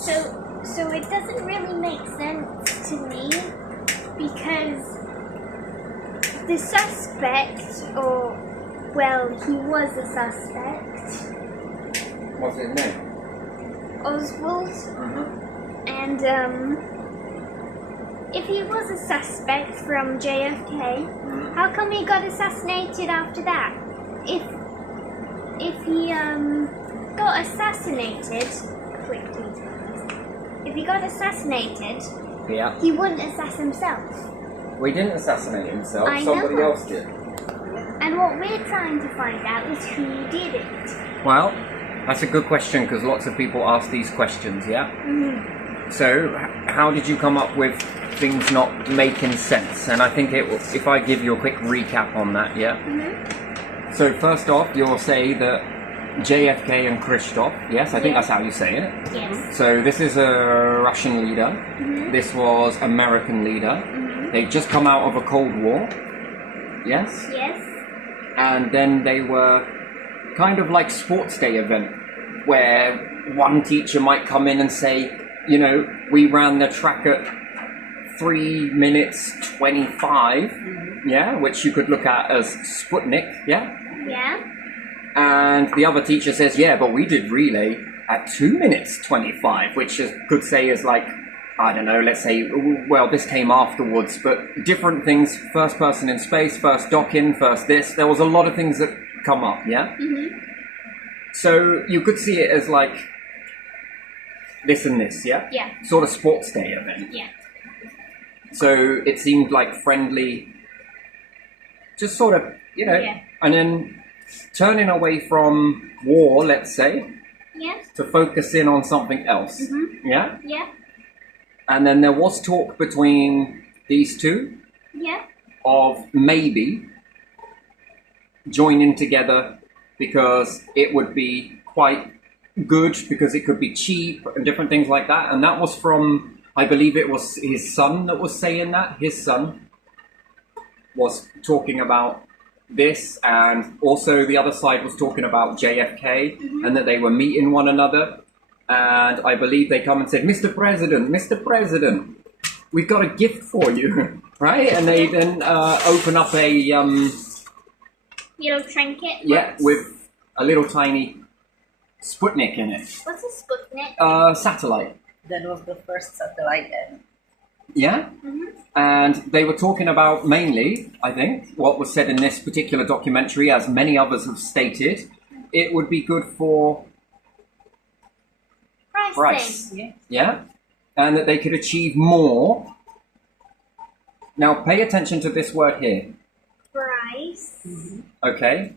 So it doesn't really make sense to me because the suspect, he was a suspect. What's his name? Oswald. And if he was a suspect from JFK, how come he got assassinated after that? If he got assassinated, if he got assassinated, Yeah. he wouldn't assassinate himself. We didn't assassinate himself. I Somebody know. else did. And what we're trying to find out is who did it. Well, that's a good question because lots of people ask these questions, yeah? So, how did you come up with things not making sense? And I think if I give you a quick recap on that, yeah? So, first off, you'll say that JFK and Khrushchev, yes, I think that's how you say it. Yes. So, this is a Russian leader. This was American leader. They'd just come out of a Cold War. Yes? Yes. And then they were kind of like sports day event where one teacher might come in and say, you know, we ran the track at 3 minutes 25, yeah, which you could look at as Sputnik, yeah? Yeah. And the other teacher says, yeah, but we did relay at 2 minutes 25, which could say is like, I don't know, let's say, well, this came afterwards, but different things, first person in space, first docking, first this, there was a lot of things that come up, yeah? So you could see it as like this and this, yeah? Yeah. Sort of sports day event. Yeah. So it seemed like friendly, just sort of, you know, Yeah. and then turning away from war, let's say, Yeah. to focus in on something else, yeah? Yeah. And then there was talk between these two Yeah. of maybe joining together because it would be quite good because it could be cheap and different things like that. And that was from, I believe it was his son that was saying that. His son was talking about this, and also the other side was talking about JFK and that they were meeting one another. And I believe they come and said, Mr. President, we've got a gift for you, right? And they then open up a Little trinket. yeah, with a little tiny Sputnik in it. What's a Sputnik? Satellite. That was the first satellite. And Yeah? And they were talking about mainly, I think, what was said in this particular documentary, as many others have stated, it would be good for price. yeah. Yeah? And that they could achieve more. Now, pay attention to this word here. Price. Okay?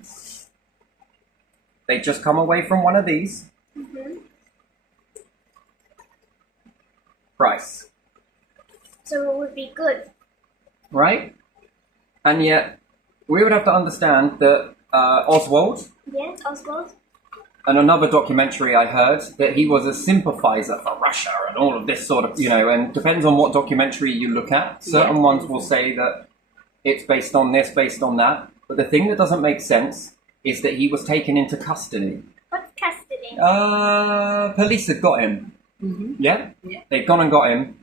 They just come away from one of these. Price. So it would be good. Right? And yet, we would have to understand that Oswald, Yes, Oswald. and another documentary I heard, that he was a sympathizer for Russia and all of this sort of, you know, and depends on what documentary you look at. Certain ones will say that it's based on this, based on that. But the thing that doesn't make sense is that he was taken into custody. What's custody? Police had got him. Yeah? Yeah. They'd gone and got him,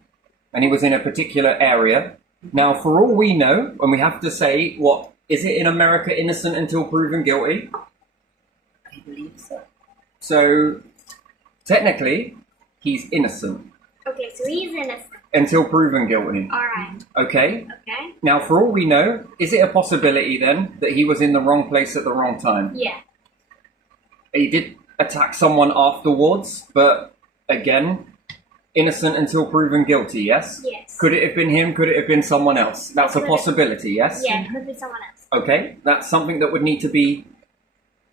and he was in a particular area. Now, for all we know, and we have to say, what, is it in America innocent until proven guilty? I believe so. So, technically, he's innocent Okay, so he's innocent. until proven guilty. Alright. Okay? Okay. Now, for all we know, is it a possibility then that he was in the wrong place at the wrong time? Yeah. He did attack someone afterwards, but again, innocent until proven guilty, yes? Yes. Could it have been him? Could it have been someone else? That's a Could. possibility, yes? Yeah, it could be someone else. Okay, that's something that would need to be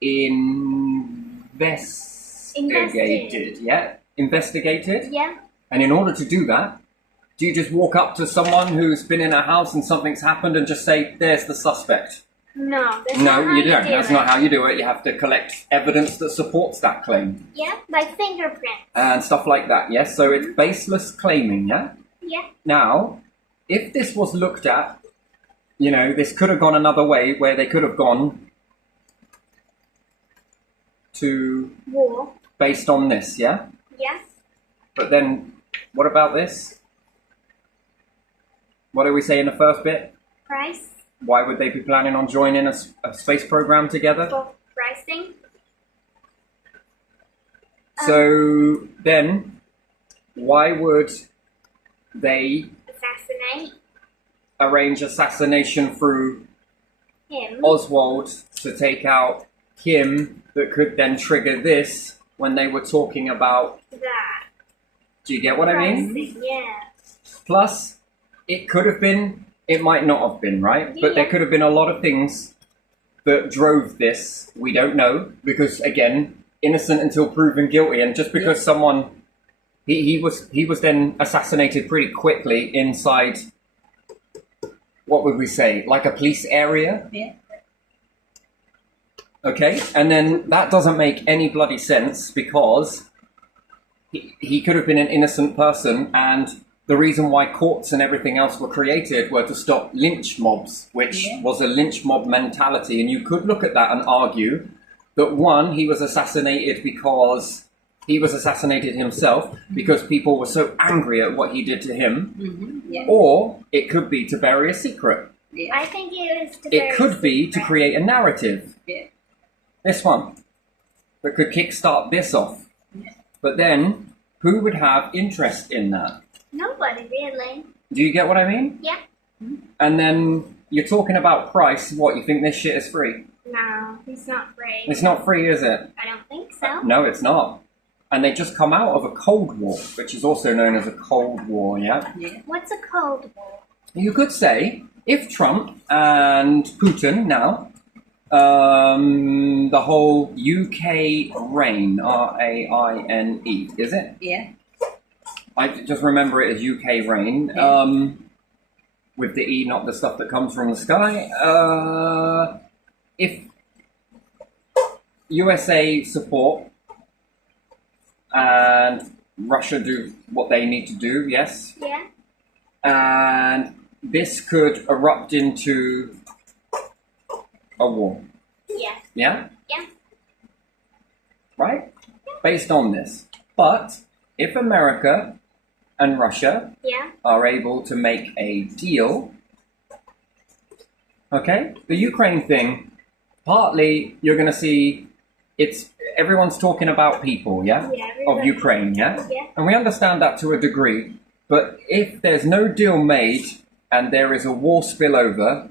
investigated, yeah? Investigated? Yeah. And in order to do that, do you just walk up to someone who's been in a house and something's happened and just say, there's the suspect? No, that's No, not how you don't. do That's it. not how you do it. You have to collect evidence that supports that claim Yeah, like fingerprints. and stuff like that, yes? So it's baseless claiming, yeah? Yeah. Now, if this was looked at, you know, this could have gone another way where they could have gone to War. based on this, yeah? Yeah. But then, what about this? What do we say in the first bit? Price Why would they be planning on joining a space program together? for pricing. So then, why would they Assassinate arrange assassination through him. Oswald to take out Kim that could then trigger this when they were talking about... That. Do you get what I mean? Pricing, yeah. Plus, it could have been, it might not have been, right? But there Yeah. could have been a lot of things that drove this. We don't know, because again, innocent until proven guilty. And just because someone, he was then assassinated pretty quickly inside, what would we say, like a police area? Yeah. Okay, and then that doesn't make any bloody sense because he could have been an innocent person, and the reason why courts and everything else were created were to stop lynch mobs, which was a lynch mob mentality. And you could look at that and argue that one, he was assassinated because he was assassinated himself because people were so angry at what he did to him, Yeah. or it could be to bury a secret. Yeah. I think it was to It could be to create a narrative. Yeah. This one that could kickstart this off. But then, who would have interest in that? Nobody really. Do you get what I mean? Yeah. And then you're talking about price. What, you think this shit is free? No, it's not free. It's not free, is it? I don't think so. No, it's not. And they just come out of a Cold War, which is also known as a Cold War, yeah? Yeah. What's a Cold War? You could say, if Trump and Putin now, the whole UK reign, R-A-I-N-E, is it? Yeah. I just remember it as UK reign, with the E, not the stuff that comes from the sky. If USA support and Russia do what they need to do, yes, Yeah. and this could erupt into a war, Yeah. yeah? Yeah. Right? Based on this. But if America and Russia Yeah. are able to make a deal, okay, the Ukraine thing, partly you're going to see everyone's talking about people, yeah? Yeah, Of everybody. Ukraine, yeah? Yeah. And we understand that to a degree, but if there's no deal made and there is a war spillover,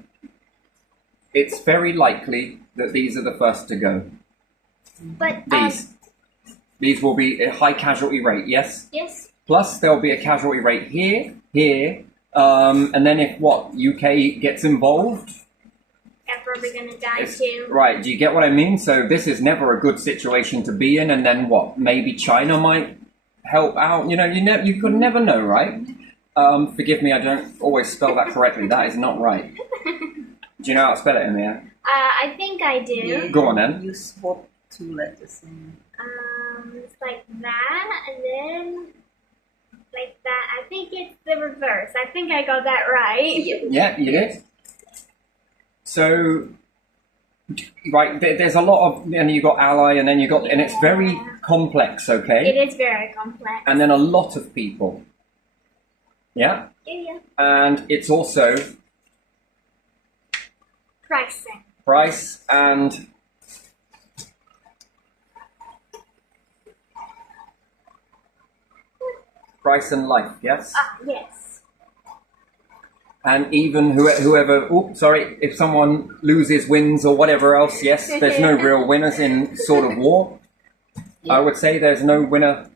it's very likely that these are the first to go. But These will be a high casualty rate, yes? yes. Plus, there'll be a casualty rate here, and then if UK gets involved, They're probably gonna die it's, too. right? Do you get what I mean? So this is never a good situation to be in, and then maybe China might help out. You know, you could never know, right? Forgive me, I don't always spell that correctly. That is not right. Do you know how to spell it, Amir? I think I do. Yeah. Go on then. You swap two letters in. It's like that, and then like that. I think it's the reverse. I think I got that right. Yeah, you did. So, right, there's a lot of, and you got ally, and then you got, and it's very complex, okay? It is very complex. And then a lot of people. Yeah? Yeah. And it's also Pricing. price and price and life, yes? Yes. And even whoever, if someone loses, wins, or whatever else, yes, there's no real winners in sort of war. I would say there's no winner,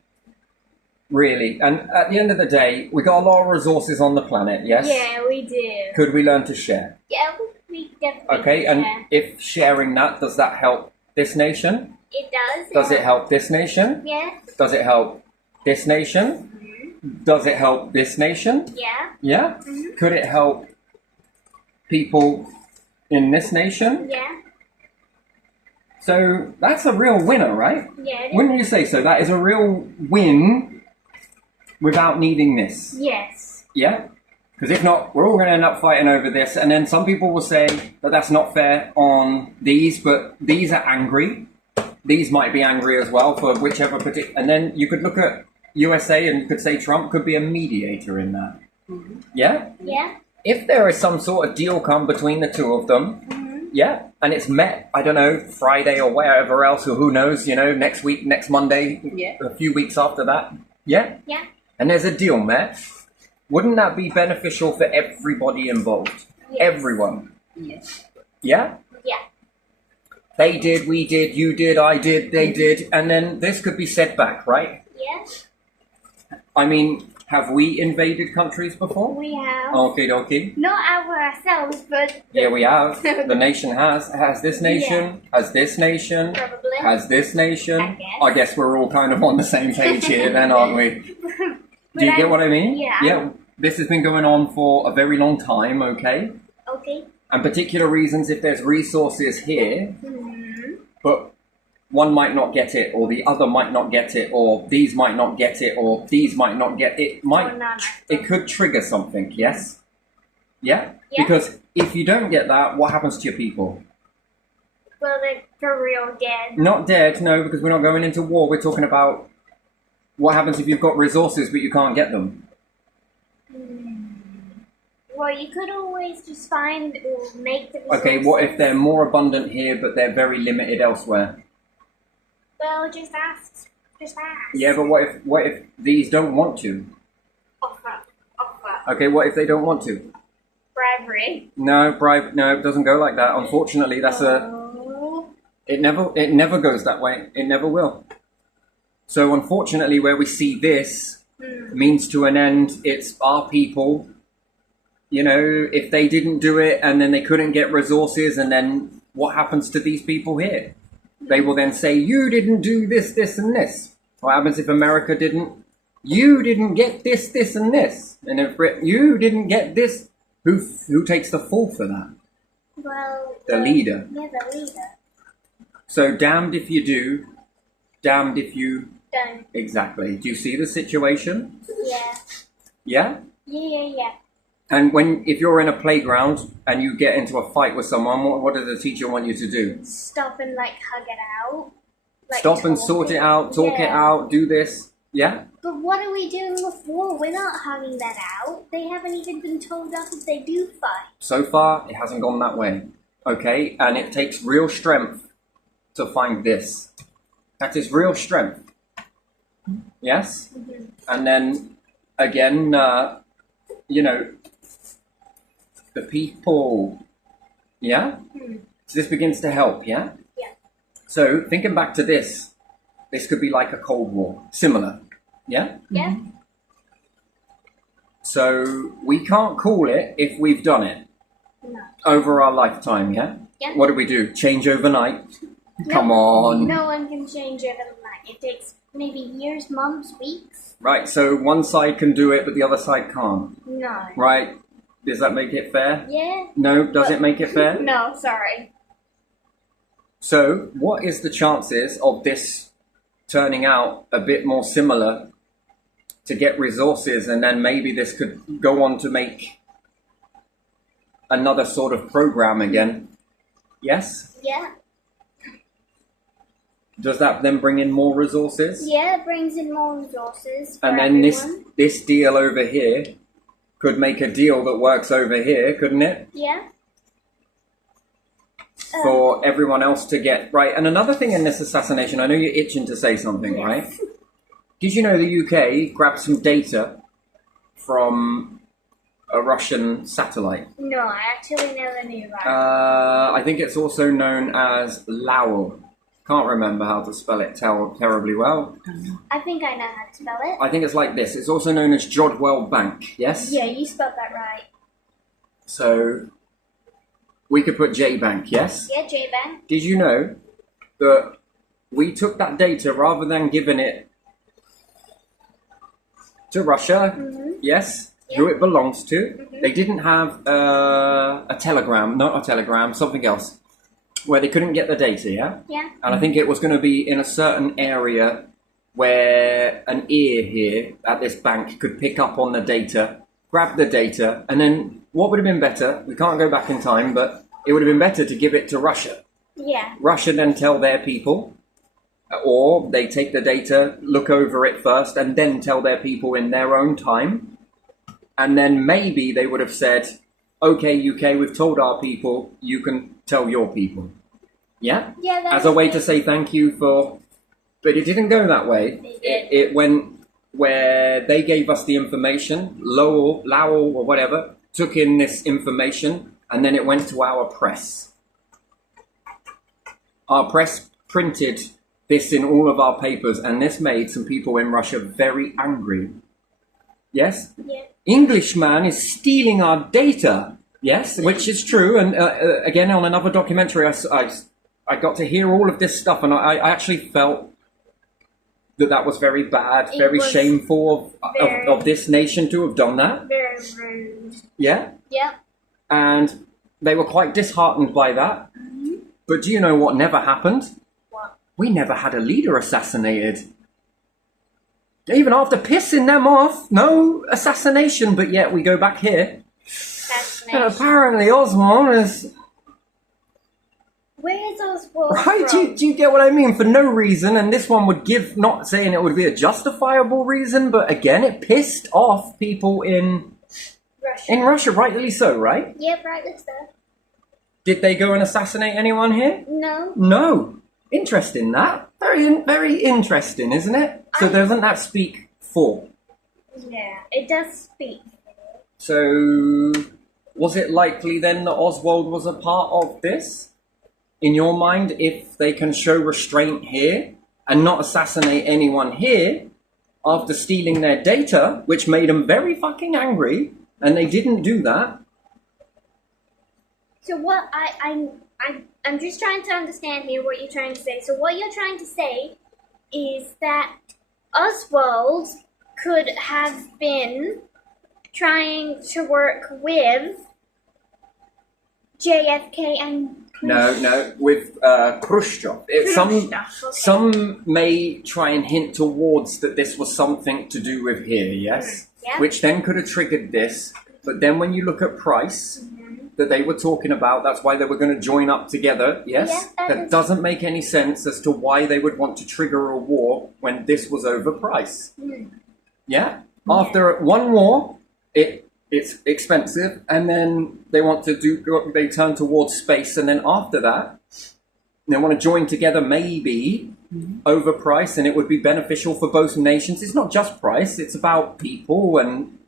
really. And at the end of the day, we got a lot of resources on the planet, yes? Yeah, we do. Could we learn to share? Yeah, we definitely. Okay, and can. if sharing that, does that help this nation? It does. Does it help this nation? Yeah. Does it help this nation? Does it help this nation? Yeah. Yeah? Could it help people in this nation? Yeah. So that's a real winner, right? Yeah. It is. Wouldn't you say so? That is a real win without needing this. Yes. Yeah? Because if not, we're all going to end up fighting over this. And then some people will say that that's not fair on these, but these are angry. These might be angry as well for whichever particular. And then you could look at USA and you could say Trump could be a mediator in that. Mhm. Yeah? Yeah. If there is some sort of deal come between the two of them, yeah, and it's met, I don't know, Friday or wherever else, or who knows, next week, next Monday, Yeah. a few weeks after that, yeah? Yeah. And there's a deal met, wouldn't that be beneficial for everybody involved? Yes. Everyone, Yes. yeah? Yeah. They did, we did, you did, I did, they did, and then this could be set back, right? Yeah. I mean, have we invaded countries before? We have Okie dokie. not ourselves, but Yeah, we have. The nation has. Has this nation? Has this nation? probably. Has this nation? I guess. I guess we're all kind of on the same page here then, aren't we? But Do you get what I mean? Yeah. Yeah. This has been going on for a very long time, okay? Okay. And particular reasons if there's resources here, Hmm. but one might not get it, or the other might not get it, or these might not get it, or these might not get it. It could trigger something, yes? Yeah? Yeah. Because if you don't get that, what happens to your people? Well, they're for real dead. Not dead, no, because we're not going into war. We're talking about what happens if you've got resources but you can't get them. Well, you could always just find or make the resources. Okay, what if they're more abundant here but they're very limited elsewhere? Well, just ask. Just ask. Yeah, but what if these don't want to? Offer. Okay, what if they don't want to? Bribery. No, it doesn't go like that. Unfortunately, Oh. it never goes that way. It never will. So unfortunately, where we see this means to an end, it's our people. If they didn't do it and then they couldn't get resources, and then what happens to these people here? They will then say, you didn't do this, this, and this. What happens if America didn't? You didn't get this, this, and this. And if you didn't get this, who takes the fall for that? Well. The leader. Yeah, the leader. So damned if you do, damned if you... Done. Exactly. Do you see the situation? Yeah. Yeah? Yeah. And if you're in a playground and you get into a fight with someone, what does the teacher want you to do? Stop and hug it out. Stop and sort it out, talk it out, do this. Yeah? But what are we doing with war? We're not hugging that out. They haven't even been told us if they do fight. So far, it hasn't gone that way. Okay? And it takes real strength to find this. That is real strength. Yes? Mm-hmm. And then, again, the people. Yeah? So this begins to help, yeah? Yeah. So, thinking back to this could be like a Cold War. Similar. Yeah? Yeah? So, we can't call it if we've done it. No. Over our lifetime, yeah? Yeah. What do we do? Change overnight? Come on. No one can change overnight. It takes maybe years, months, weeks. Right, so one side can do it, but the other side can't. No. Right? Does that make it fair? Yeah? No, does it make it fair? No, sorry. So, what is the chances of this turning out a bit more similar to get resources, and then maybe this could go on to make another sort of program again? Yes? Yeah. Does that then bring in more resources? Yeah, it brings in more resources for And then everyone. this deal over here could make a deal that works over here, couldn't it? Yeah. For everyone else to get right. And another thing in this assassination, I know you're itching to say something, Yes. right? Did you know the UK grabbed some data from a Russian satellite? No, I actually never knew that. I think it's also known as Lowell. Can't remember how to spell it terribly well. I think I know how to spell it. I think it's like this. It's also known as Jodwell Bank, yes? Yeah, you spelled that right. So we could put J Bank, yes? Yeah, J-Bank. Did you know that we took that data rather than giving it to Russia, yes, who it belongs to? They didn't have not a telegram, something else, where they couldn't get the data, yeah? Yeah. And I think it was going to be in a certain area where an ear here at this bank could pick up on the data, grab the data, and then what would have been better, we can't go back in time, but it would have been better to give it to Russia. Yeah. Russia then tell their people, or they take the data, look over it first, and then tell their people in their own time. And then maybe they would have said, okay, UK, we've told our people, you can tell your people. Yeah? Yeah, that's As a way to say thank you for... But it didn't go that way. It went where they gave us the information, Lowell or whatever, took in this information, and then it went to our press. Our press printed this in all of our papers, and this made some people in Russia very angry. Yes? Yeah. Englishman is stealing our data. Yes, which is true. And again, on another documentary, I got to hear all of this stuff, and I actually felt that was very bad, very shameful of this nation to have done that. Very rude. Yeah? Yep. And they were quite disheartened by that. Mm-hmm. But do you know what never happened? What? We never had a leader assassinated. Even after pissing them off, no assassination, but yet we go back here. Assassination. And apparently Oswald is... Where is Oswald Right, from? do you get what I mean? For no reason, and this one would give, not saying it would be a justifiable reason, but again, it pissed off people in Russia, rightly so, right? Yep, rightly so. Did they go and assassinate anyone here? No. No. Interesting, that. Very, very interesting, isn't it? So doesn't that speak for? Yeah, it does speak. So, was it likely then that Oswald was a part of this? In your mind, if they can show restraint here and not assassinate anyone here after stealing their data, which made them very fucking angry, and they didn't do that. So what I'm just trying to understand here what you're trying to say. So what you're trying to say is that Oswald could have been trying to work with JFK and No, with Khrushchev. Some may try and hint towards that this was something to do with here, yes? Yeah. Which then could have triggered this. But then when you look at Price, that they were talking about, that's why they were going to join up together, yes? Yeah, that doesn't make any sense as to why they would want to trigger a war when this was over Price. Yeah? After one war, it's expensive, and then they want to they turn towards space, and then after that, they want to join together maybe over Price, and it would be beneficial for both nations. It's not just Price, it's about people and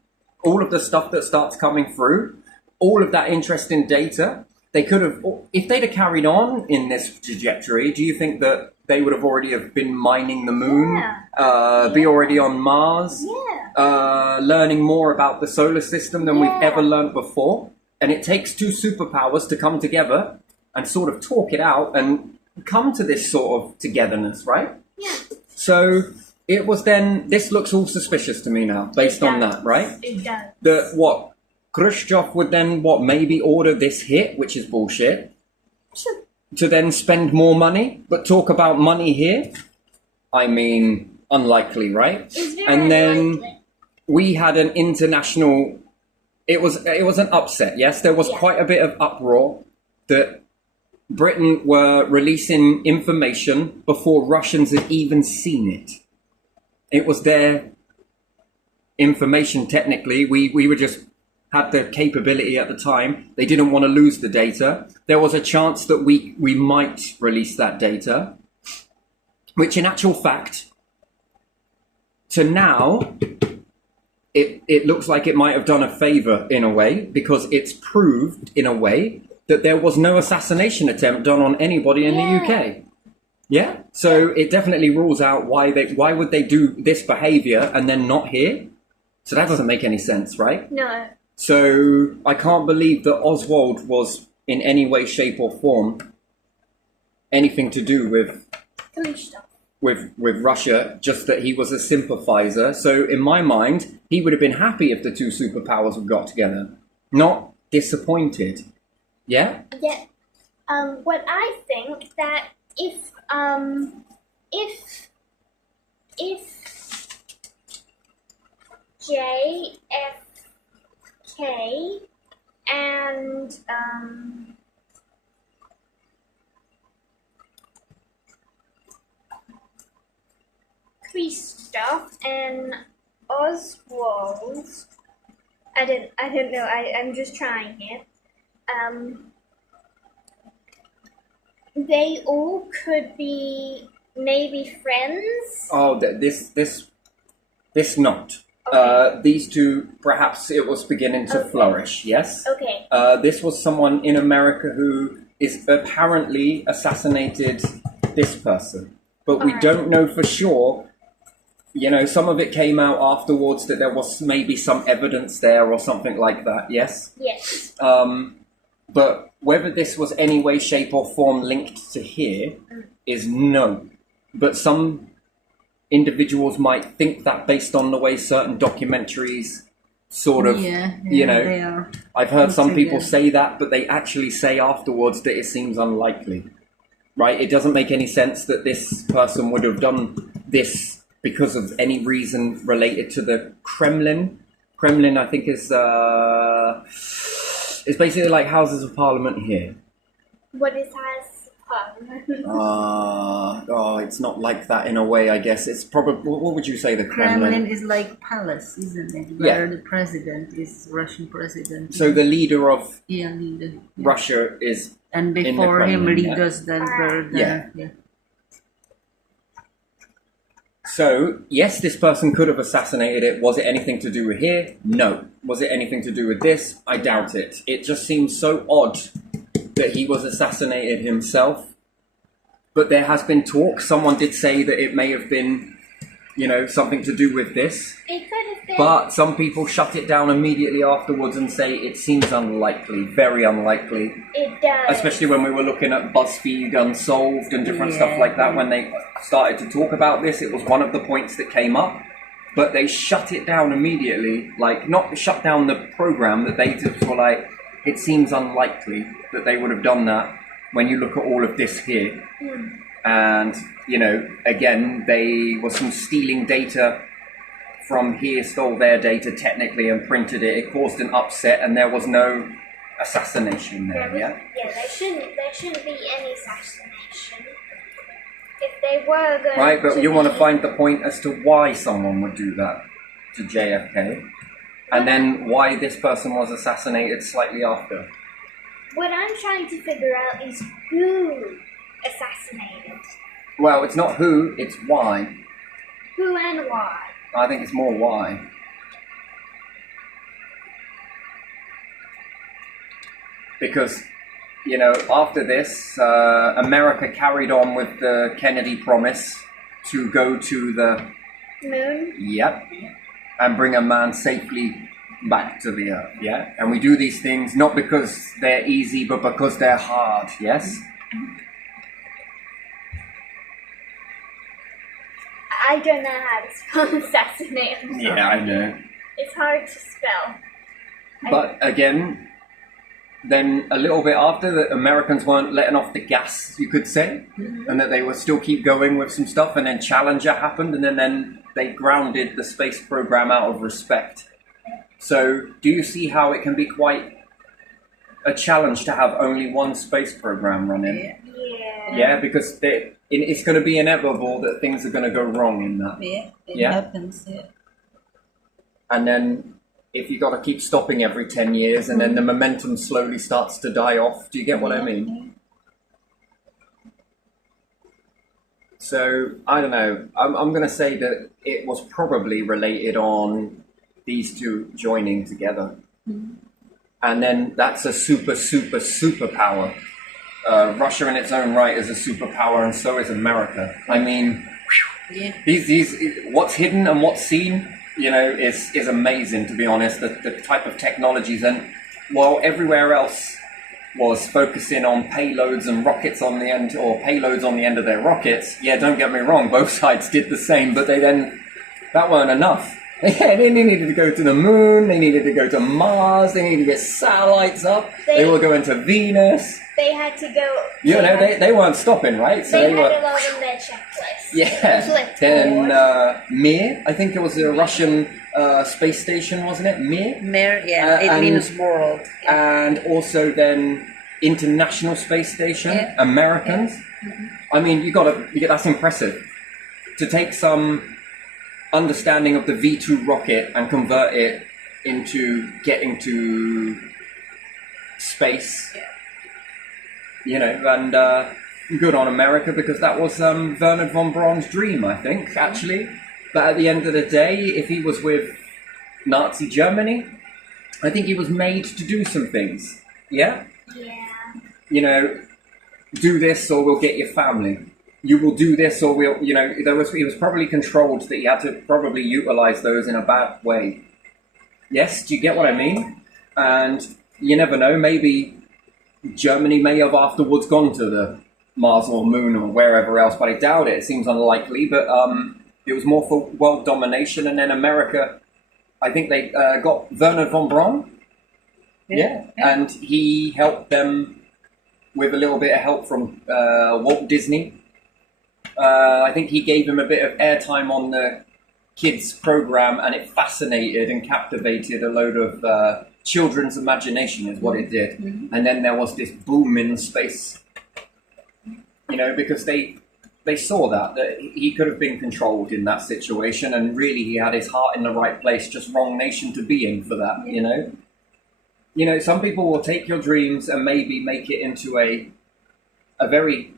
all of the stuff that starts coming through, all of that interesting data. They could have, if they'd have carried on in this trajectory, do you think that they would have already have been mining the moon, be already on Mars, learning more about the solar system than we've ever learned before? And it takes two superpowers to come together and sort of talk it out and come to this sort of togetherness, right? Yeah. So it was then, this looks all suspicious to me now, based on that, right? It does. That what? Khrushchev would then, maybe order this hit, which is bullshit, to then spend more money, but talk about money here? I mean, unlikely, right? It's very And then unlikely. we had an international, it was an upset, yes? There was quite a bit of uproar that Britain were releasing information before Russians had even seen it. It was their information, technically. We were just had the capability at the time. They didn't want to lose the data. There was a chance that we might release that data, which in actual fact, to now, it looks like it might have done a favor in a way, because it's proved in a way that there was no assassination attempt done on anybody in the UK. Yeah? So it definitely rules out why would they do this behavior and then not here? So that doesn't make any sense, right? No. So I can't believe that Oswald was in any way, shape or form anything to do with Russia, just that he was a sympathizer. So in my mind, he would have been happy if the two superpowers had got together, not disappointed. Yeah? Yeah. What I think that if JFK and be stuff, and Oswald. I don't know. I'm just trying here. They all could be maybe friends. Oh, this not. Okay. These two, perhaps it was beginning to Okay. flourish. Yes. Okay. This was someone in America who is apparently assassinated this person, but we Alright. don't know for sure. You know, some of it came out afterwards that there was maybe some evidence there or something like that. Yes. Yes. But whether this was any way, shape, or form linked to here is no. But some individuals might think that based on the way certain documentaries sort of, you know, they are. I've heard some people Together. say that, but they actually say afterwards that it seems unlikely, right? It doesn't make any sense that this person would have done this because of any reason related to the Kremlin. Kremlin, I think, is it's basically like Houses of Parliament here. What is House Parliament? It's not like that in a way, I guess. It's probably, what would you say the Kremlin Kremlin? is like palace, isn't it? Yeah. Where the president is Russian president. So the leader of yeah, leader. Yeah. Russia is, And the before him, Kremlin, yeah. leaders that were there. Yeah. so yes, this person could have assassinated it. Was it anything to do with here? No. Was it anything to do with this? I doubt it. It just seems so odd that he was assassinated himself. But there has been talk. Someone did say that it may have been, you know, something to do with this. It could have been. But some people shut it down immediately afterwards and say it seems unlikely, very unlikely. It does. Especially when we were looking at BuzzFeed Unsolved and different stuff Yeah. like that. When they started to talk about this, it was one of the points that came up. But they shut it down immediately. Like, not shut down the program, that they just were like, it seems unlikely that they would have done that when you look at all of this here. And, you know, again, they were some stealing data from here, stole their data technically and printed it. It caused an upset and there was no assassination there, yeah? There shouldn't be any assassination. If they were going Right, but to you want to be- find the point as to why someone would do that to JFK, and then why this person was assassinated slightly after. What I'm trying to figure out is who assassinated. Well, it's not who, it's why. Who and why. I think it's more why. Because, you know, after this, America carried on with the Kennedy promise to go to the, Moon? yep, and bring a man safely back to the earth, yeah? And we do these things not because they're easy, but because they're hard, yes? I don't know how to spell assassinate. I'm sorry. Yeah, I know. It's hard to spell. But again, then a little bit after, the Americans weren't letting off the gas, you could say, and that they would still keep going with some stuff, and then Challenger happened, and then they grounded the space program out of respect. So do you see how it can be quite a challenge to have only one space program running? Yeah. Yeah, because it's going to be inevitable that things are going to go wrong in that. Yeah, it Yeah. happens. Yeah. And then if you got to keep stopping every 10 years and then the momentum slowly starts to die off, do you get what I mean? So, I don't know. I'm going to say that it was probably related on these two joining together. And then that's a superpower. Russia in its own right is a superpower, and so is America. I mean, Yeah. these what's hidden and what's seen, you know, is amazing, to be honest. The type of technologies, and while everywhere else was focusing on payloads and rockets on the end, or payloads on the end of their rockets, yeah, don't get me wrong, both sides did the same, but that weren't enough. Yeah, they needed to go to the moon, they needed to go to Mars, they needed to get satellites up, they were going to Venus. They had to go. You know, they weren't stopping, right? So They were. had a lot on their checklist. Yeah. Flipped Then forward. Mir, I think it was a Russian space station, wasn't it? Mir. Mer, yeah, it and- means world. And also then International Space Station, Yeah. Americans. I mean, that's impressive. To take some understanding of the V2 rocket and convert it into getting to space. You know, and good on America, because that was Werner von Braun's dream, I think, actually. But at the end of the day, if he was with Nazi Germany, I think he was made to do some things. Yeah? Yeah. You know, do this or we'll get your family. You will do this or we'll, you know, he was probably controlled that he had to probably utilize those in a bad way. Yes, do you get what I mean? And you never know, maybe Germany may have afterwards gone to the Mars or Moon or wherever else, but I doubt it. It seems unlikely, but it was more for world domination. And then America, I think they got Werner von Braun. Yeah. And he helped them with a little bit of help from Walt Disney. I think he gave him a bit of airtime on the kids' program, and it fascinated and captivated a load of children's imagination, is what it did. Mm-hmm. And then there was this boom in space, you know, because they saw that he could have been controlled in that situation, and really he had his heart in the right place, just wrong nation to be in for that, you know. You know, some people will take your dreams and maybe make it into a very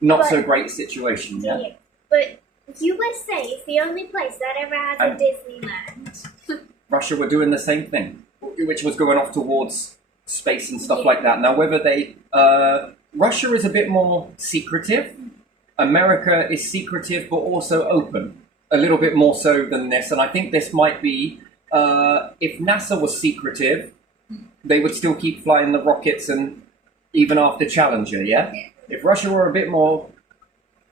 not so great situation, yeah? But USA is the only place that ever has a Disneyland. Russia were doing the same thing, which was going off towards space and stuff like that. Now, whether they... Russia is a bit more secretive. America is secretive, but also open. A little bit more so than this. And I think this might be... if NASA was secretive, they would still keep flying the rockets, and even after Challenger, yeah? If Russia were a bit more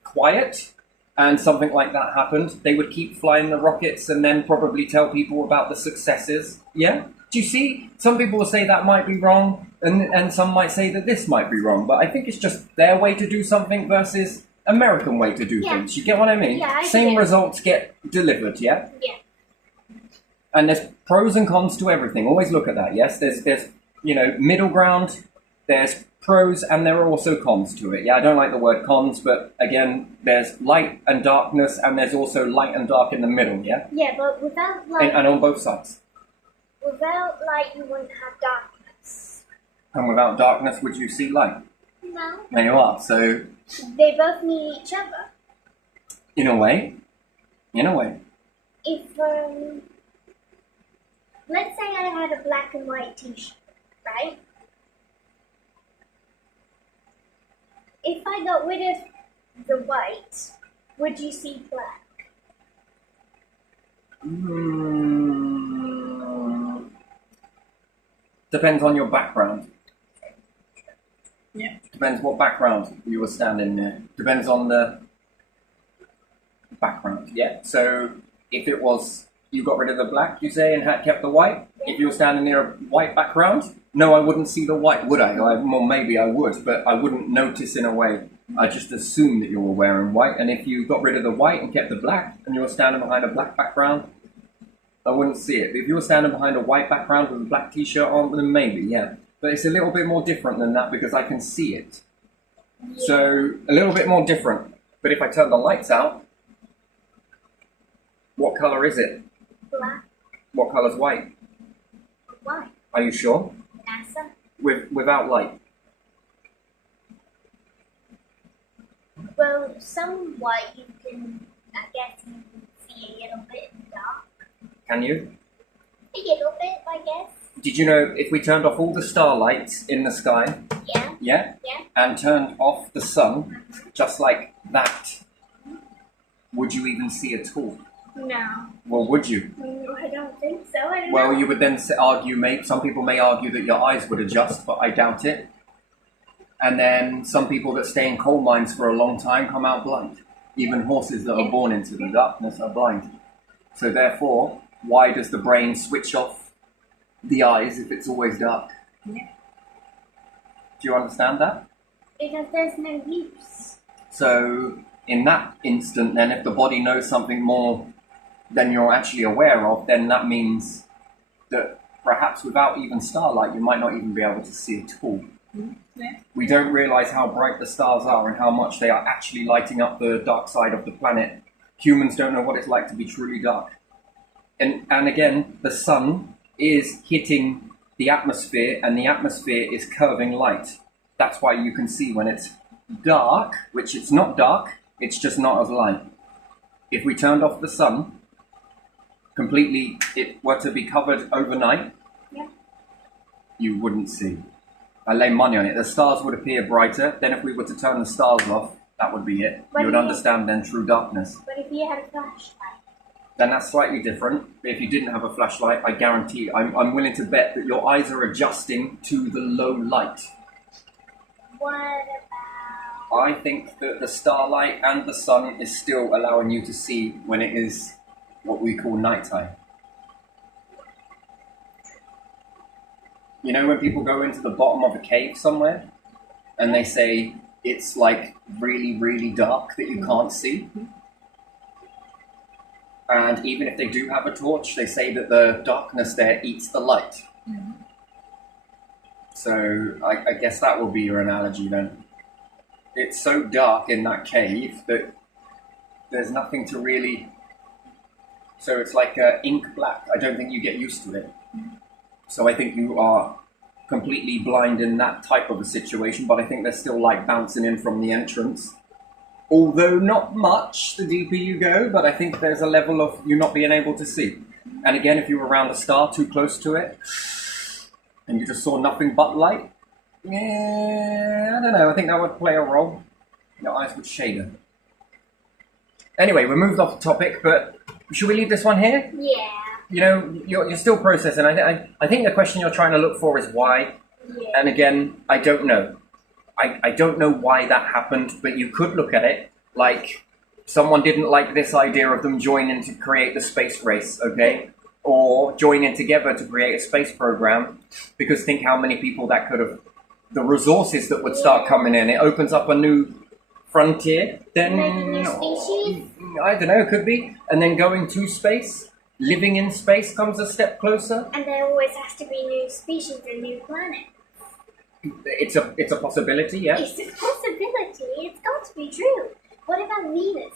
quiet and something like that happened, they would keep flying the rockets and then probably tell people about the successes, yeah? Do you see? Some people will say that might be wrong, and some might say that this might be wrong, but I think it's just their way to do something versus American way to do things. You get what I mean? Yeah, Same results get delivered, yeah? Yeah. And there's pros and cons to everything. Always look at that, yes? There's you know, middle ground, there's pros, and there are also cons to it. Yeah, I don't like the word cons, but again, there's light and darkness, and there's also light and dark in the middle, yeah? Yeah, but without light... And on both sides. Without light, you wouldn't have darkness. And without darkness, would you see light? No. There you are, so... They both need each other. In a way. In a way. If, let's say I had a black and white t-shirt, right? If I got rid of the white, would you see black? Depends on your background. Yeah. Depends what background you were standing near. Depends on the background, yeah. So if it was, you got rid of the black, you say, and had kept the white, if you were standing near a white background, no, I wouldn't see the white, would I? Well, maybe I would, but I wouldn't notice in a way. I just assume that you were wearing white, and if you got rid of the white and kept the black, and you were standing behind a black background, I wouldn't see it. But if you were standing behind a white background with a black t-shirt on, then maybe, yeah. But it's a little bit more different than that because I can see it. Yeah. So, a little bit more different. But if I turn the lights out, what colour is it? Black. What colour's white? White. Are you sure? NASA. Without light? Well, some white you can, I guess you can see a little bit in the dark. Can you? A little bit, I guess. Did you know if we turned off all the starlights in the sky, Yeah. yeah, Yeah. and turned off the sun, just like that, would you even see at all? No. Well, would you? I don't think so. I don't Well, know. you would then argue, some people may argue that your eyes would adjust, but I doubt it. And then some people that stay in coal mines for a long time come out blind. Even horses that are born into the darkness are blind. So therefore, why does the brain switch off the eyes if it's always dark? Yeah. Do you understand that? Because there's no use. So in that instant, then, if the body knows something more than you're actually aware of, then that means that perhaps without even starlight, you might not even be able to see at all. Yeah. We don't realize how bright the stars are and how much they are actually lighting up the dark side of the planet humans don't know what it's like to be truly dark. And again, the sun is hitting the atmosphere, and the atmosphere is curving light. That's why you can see when it's dark, which it's not dark, it's just not as light. If we turned off the sun completely, it were to be covered overnight, Yeah. you wouldn't see. I lay money on it. The stars would appear brighter. Then if we were to turn the stars off, that would be it. But You would yeah. understand then true darkness. But if you had a flashlight, Then that's slightly different. If you didn't have a flashlight, I guarantee, I'm willing to bet that your eyes are adjusting to the low light. what about? I think that the starlight and the sun is still allowing you to see when it is what we call nighttime. You know when people go into the bottom of a cave somewhere and they say it's like really, really dark that you can't see? And even if they do have a torch, they say that the darkness there eats the light. So I guess that will be your analogy then. It's so dark in that cave that there's nothing to really... So it's like ink black. I don't think you get used to it. So I think you are completely blind in that type of a situation, but I think there's still light bouncing in from the entrance. Although not much the deeper you go, but I think there's a level of you not being able to see. And again, if you were around a star too close to it, and you just saw nothing but light, yeah, I don't know, I think that would play a role. Your eyes would shade it. Anyway, we moved off the topic, but should we leave this one here? Yeah. You know, you're still processing. I think the question you're trying to look for is why. Yeah. And again, I don't know. I don't know why that happened, but you could look at it like someone didn't like this idea of them joining to create the space race, okay? Or joining together to create a space program, because think how many people that could have, the resources that would start coming in. It opens up a new frontier. Then, Maybe new species? I don't know, it could be. And then going to space, living in space comes a step closer. And there always has to be new species and new planets. It's a possibility, yeah. It's a possibility. It's got to be true. What about Venus?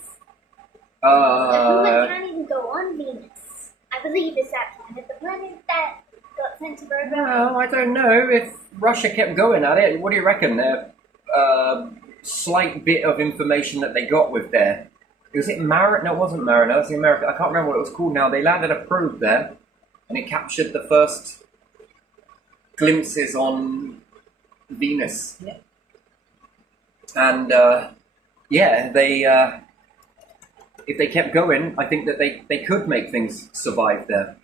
The human can't even go on Venus. I believe it's that planet. The planet that got sent to Virgo. Well, I don't know. If Russia kept going at it, what do you reckon? Their slight bit of information that they got with there. Was it Mariner? No, it wasn't Mariner. It was the American. I can't remember what it was called now. They landed a probe there, and it captured the first glimpses on Venus. Yeah. And yeah, they if they kept going, I think that they could make things survive there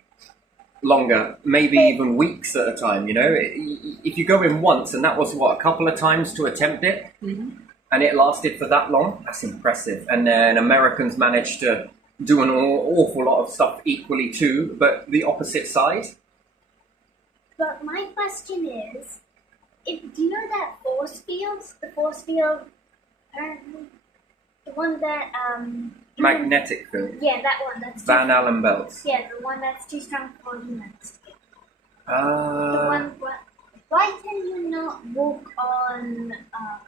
longer, maybe even weeks at a time. You know, if you go in once, and that was what, a couple of times to attempt it, and it lasted for that long, that's impressive. And then Americans managed to do an awful lot of stuff equally too, but the opposite side. But my question is, do you know that force field? The force field, apparently, the one that Magnetic field. Yeah, that one. That's Van Allen belts. Yeah, the one that's too strong for humans. The one. Why can you not walk on?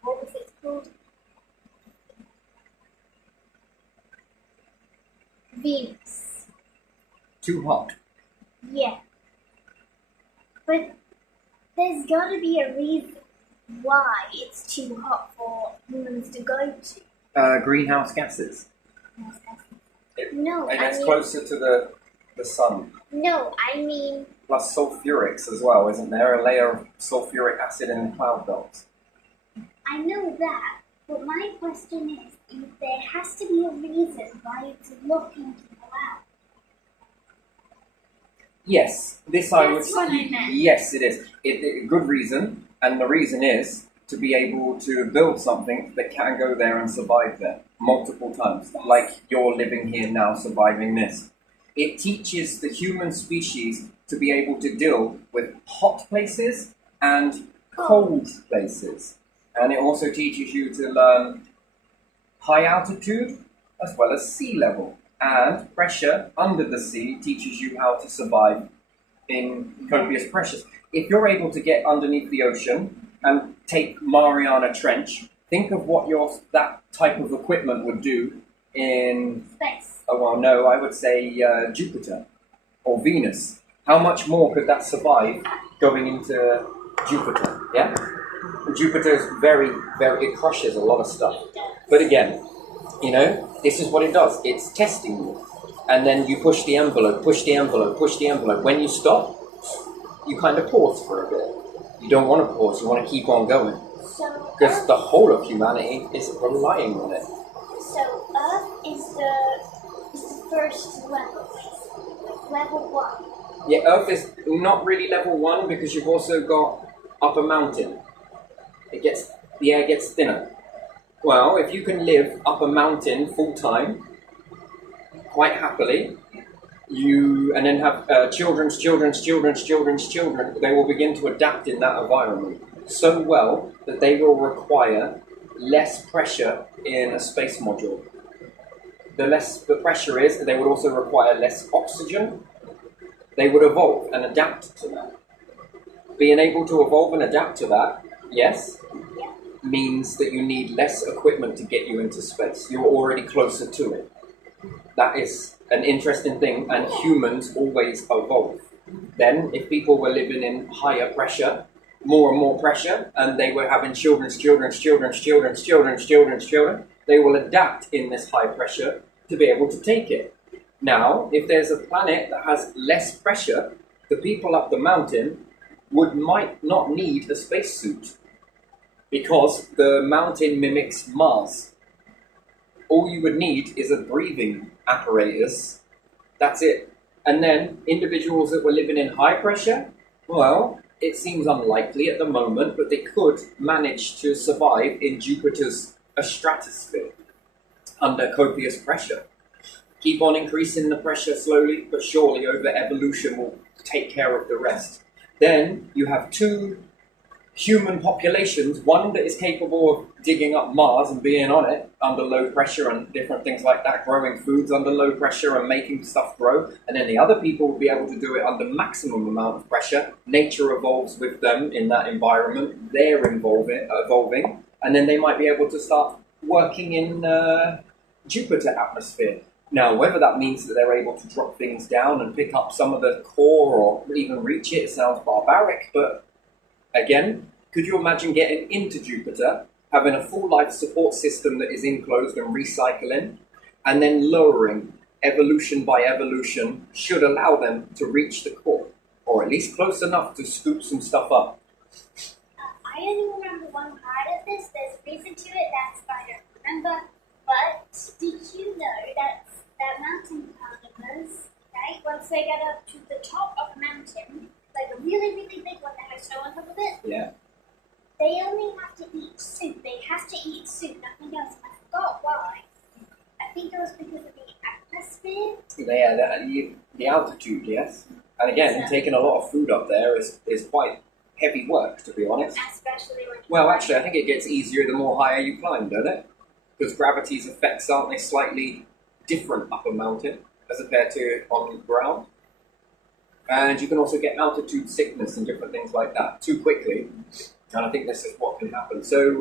What was it called? Venus. Too hot. Yeah. But there's got to be a reason why it's too hot for humans to go to. Greenhouse gases. No, And I it's mean, closer to the sun. no, I mean, Plus sulfurics as well, isn't there? A layer of sulfuric acid in cloud belts. I know that. But my question is, if there has to be a reason why it's looking to go out. Yes, this I would That's what I meant. Yes, it is. Good reason, and the reason is to be able to build something that can go there and survive there multiple times, Yes. like you're living here now, surviving this. It teaches the human species to be able to deal with hot places and cold places, and it also teaches you to learn high altitude as well as sea level. And pressure under the sea teaches you how to survive in copious pressures. If you're able to get underneath the ocean and take Mariana Trench, think of what that type of equipment would do in, Space. oh well, no, I would say Jupiter or Venus. How much more could that survive going into Jupiter? Yeah? Jupiter is very, very, it crushes a lot of stuff. But again, you know, this is what it does. It's testing you. And then you push the envelope, push the envelope, push the envelope. When you stop, you kind of pause for a bit. You don't want to pause, you want to keep on going. So Because Earth, the whole of humanity is relying on it. so Earth is the first level, like level 1. Yeah, Earth is not really level 1 because you've also got up a mountain. The air gets thinner. Well, if you can live up a mountain full time, quite happily, and then have children's children, they will begin to adapt in that environment so well that they will require less pressure in a space module. The less the pressure is, they would also require less oxygen. They would evolve and adapt to that. Being able to evolve and adapt to that, yes, means that you need less equipment to get you into space. You're already closer to it. That is an interesting thing, and humans always evolve. Then, if people were living in higher pressure, more and more pressure, and they were having children's children, they will adapt in this high pressure to be able to take it. Now, if there's a planet that has less pressure, the people up the mountain might not need a spacesuit because the mountain mimics Mars. All you would need is a breathing apparatus. That's it. And then individuals that were living in high pressure, well, it seems unlikely at the moment, but they could manage to survive in Jupiter's stratosphere under copious pressure. Keep on increasing the pressure slowly, but surely over evolution will take care of the rest. Then you have two human populations, one that is capable of digging up Mars and being on it under low pressure and different things like that, growing foods under low pressure and making stuff grow, and then the other people will be able to do it under maximum amount of pressure. Nature evolves with them in that environment, they're evolving, and then they might be able to start working in Jupiter atmosphere. Now, whether that means that they're able to drop things down and pick up some of the core or even reach it sounds barbaric, but again, could you imagine getting into Jupiter, having a full life support system that is enclosed and recycling, and then lowering evolution by evolution should allow them to reach the core, or at least close enough to scoop some stuff up? I only remember one part of this. There's a reason to it that's I don't remember. But did you know that mountain climbers, right, once they get up to the top of a mountain, like a really, really big one that has snow on top of it, Yeah. they only have to eat soup. They have to eat soup, nothing else. I forgot why. I think it was because of the atmosphere. The altitude, yes. And again, So- taking a lot of food up there is quite heavy work, to be honest. Especially when Well, actually, I think it gets easier the more higher you climb, don't it? Because gravity's effects, aren't they slightly different up a mountain as compared to on the ground? And you can also get altitude sickness and different things like that too quickly. And I think this is what can happen. So,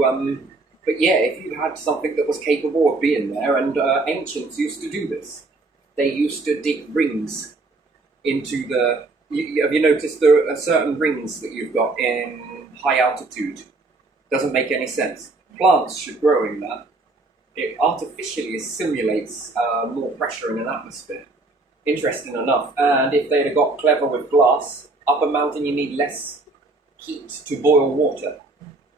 but yeah, if you had something that was capable of being there, and ancients used to do this. They used to dig rings into the... have you noticed there are certain rings that you've got in high altitude? Doesn't make any sense. Plants should grow in that. It artificially simulates more pressure in an atmosphere. Interesting enough. And if they'd have got clever with glass, up a mountain you need less heat to boil water.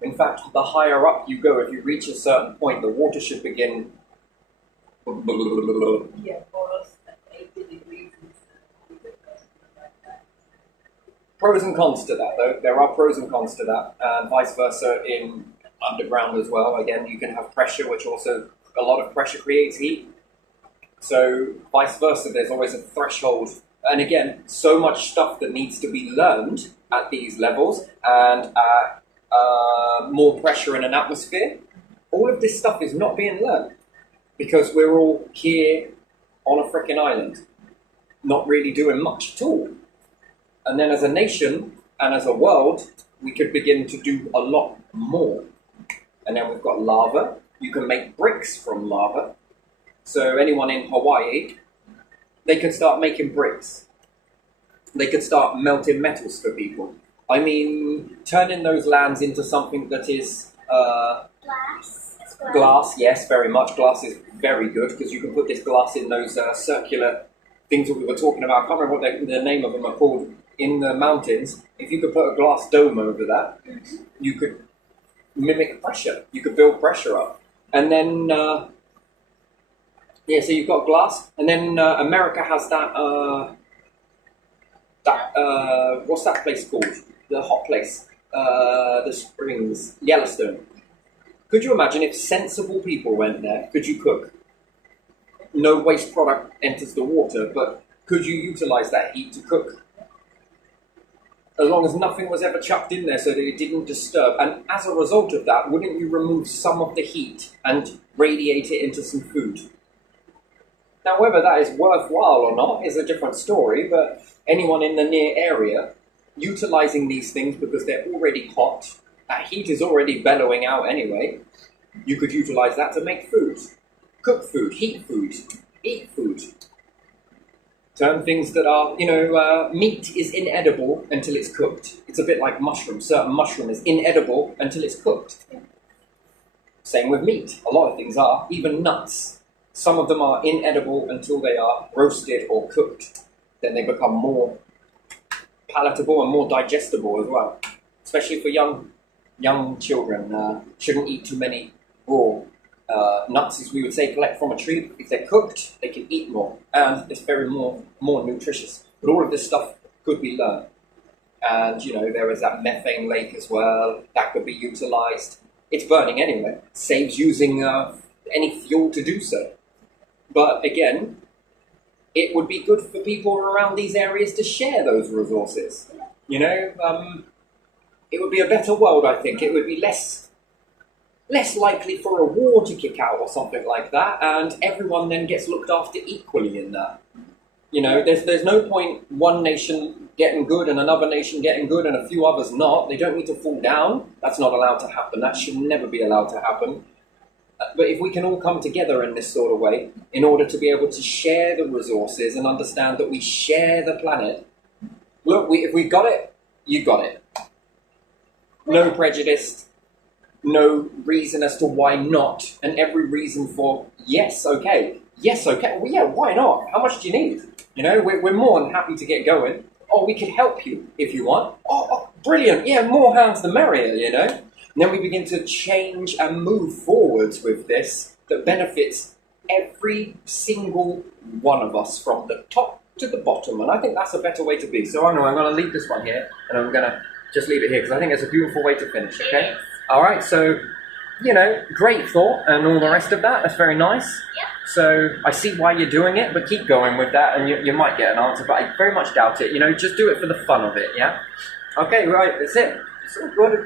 In fact, the higher up you go, if you reach a certain point, the water should begin... Yeah, for us, 80 degrees Pros and cons to that, though. There are pros and cons to that, and vice versa in underground as well. Again, you can have pressure, which also, a lot of pressure creates heat. So, vice versa, there's always a threshold. And again, so much stuff that needs to be learned at these levels, and at more pressure in an atmosphere. All of this stuff is not being learned, because we're all here on a frickin' island, not really doing much at all. And then as a nation and as a world, we could begin to do a lot more. And then we've got lava. You can make bricks from lava. So anyone in Hawaii, they could start making bricks. They could start melting metals for people. I mean, turning those lands into something that is Glass as well. glass, yes, very much. Glass is very good because you can put this glass in those circular things that we were talking about. I can't remember what the name of them are called in the mountains. If you could put a glass dome over that, you could mimic pressure. You could build pressure up. And then, so you've got glass. And then America has what's that place called? The hot place. The Springs, Yellowstone. Could you imagine if sensible people went there? Could you cook? No waste product enters the water, but could you utilize that heat to cook? As long as nothing was ever chucked in there so that it didn't disturb. And as a result of that, wouldn't you remove some of the heat and radiate it into some food? Now, whether that is worthwhile or not is a different story, but anyone in the near area utilizing these things because they're already hot, that heat is already bellowing out anyway, you could utilize that to make food. Cook food, heat food, eat food. Turn things that are, meat is inedible until it's cooked. It's a bit like mushroom. Certain mushroom is inedible until it's cooked. Same with meat. A lot of things are, even nuts. Some of them are inedible until they are roasted or cooked. Then they become more palatable and more digestible as well. Especially for young children. Shouldn't eat too many raw nuts, as we would say, collect from a tree. If they're cooked, they can eat more, and it's very more nutritious. But all of this stuff could be learned. And, there is that methane lake as well. That could be utilized. It's burning anyway. Saves using any fuel to do so. But again, it would be good for people around these areas to share those resources. It would be a better world, I think. It would be less likely for a war to kick out or something like that, and everyone then gets looked after equally in that. There's no point one nation getting good and another nation getting good and a few others not. They don't need to fall down. That's not allowed to happen. That should never be allowed to happen. But if we can all come together in this sort of way, in order to be able to share the resources and understand that we share the planet, look, if we got it, you got it. No prejudice, no reason as to why not, and every reason for yes, okay. Well, yeah, why not? How much do you need? We're more than happy to get going. Oh, we can help you if you want. Oh, brilliant. Yeah, more hands the merrier, And then we begin to change and move forwards with this that benefits every single one of us from the top to the bottom. And I think that's a better way to be. So I'm going to leave this one here, and I'm going to just leave it here because I think it's a beautiful way to finish, okay? All right, so, great thought and all the rest of that. That's very nice. Yep. So I see why you're doing it, but keep going with that and you might get an answer, but I very much doubt it. Just do it for the fun of it, yeah? Okay, right, that's it. It's all good.